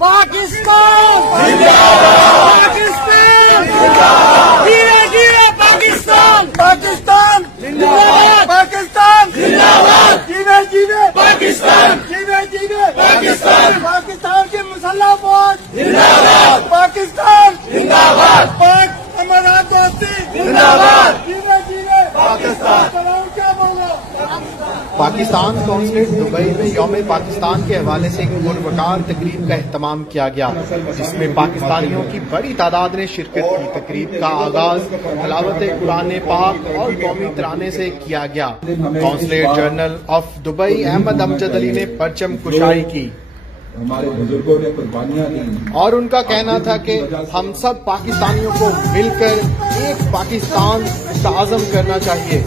पाकिस्तान जिंदाबाद, पाकिस्तान जिंदाबाद, जीवे जीवे पाकिस्तान, पाकिस्तान जिंदाबाद, पाकिस्तान जिंदाबाद, जीवे जीवे पाकिस्तान, जीवे जीवे पाकिस्तान, पाकिस्तान की मुसल्लह फौज जिंदाबाद, पाकिस्तान जिंदाबाद, पाक अमरनाथ दोस्ती जिंदाबाद, जीवे जीवे पाकिस्तान। क्या बोला? पाकिस्तान कॉन्सुलेट दुबई में यौम पाकिस्तान के हवाले से एक पुरवकार तकरीब का एहतमाम किया गया, जिसमें पाकिस्तानियों की बड़ी तादाद ने शिरकत की। तकरीब का आगाज तिलावत कुरान पाक और कौमी तराने से किया गया। Consulate general of Dubai Ahmed Amjad Ali ने परचम कुशाई की। हमारे बुजुर्गों ने कुर्बानियां दी और उनका कहना था कि हम सब पाकिस्तानियों को मिलकर एक पाकिस्तान ताज़म करना चाहिए।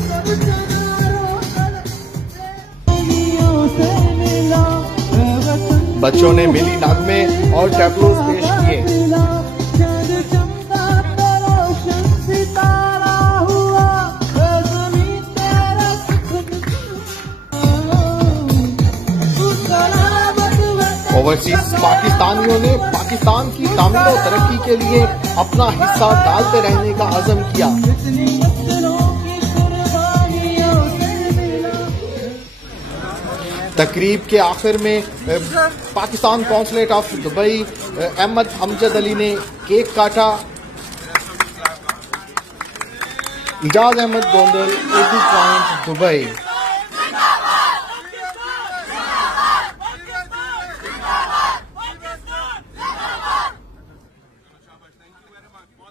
बच्चों ने मिली नगमे और टैब्लोज पेश किए। ओवरसीज पाकिस्तानियों ने पाकिस्तान की तामीर और तरक्की के लिए अपना हिस्सा डालते रहने का अज़म किया। तकरीब के आखिर में Pakistan consulate of Dubai Ahmed Amjad Ali ने केक काटा। Ijaz Ahmed Gondal, AB point Dubai.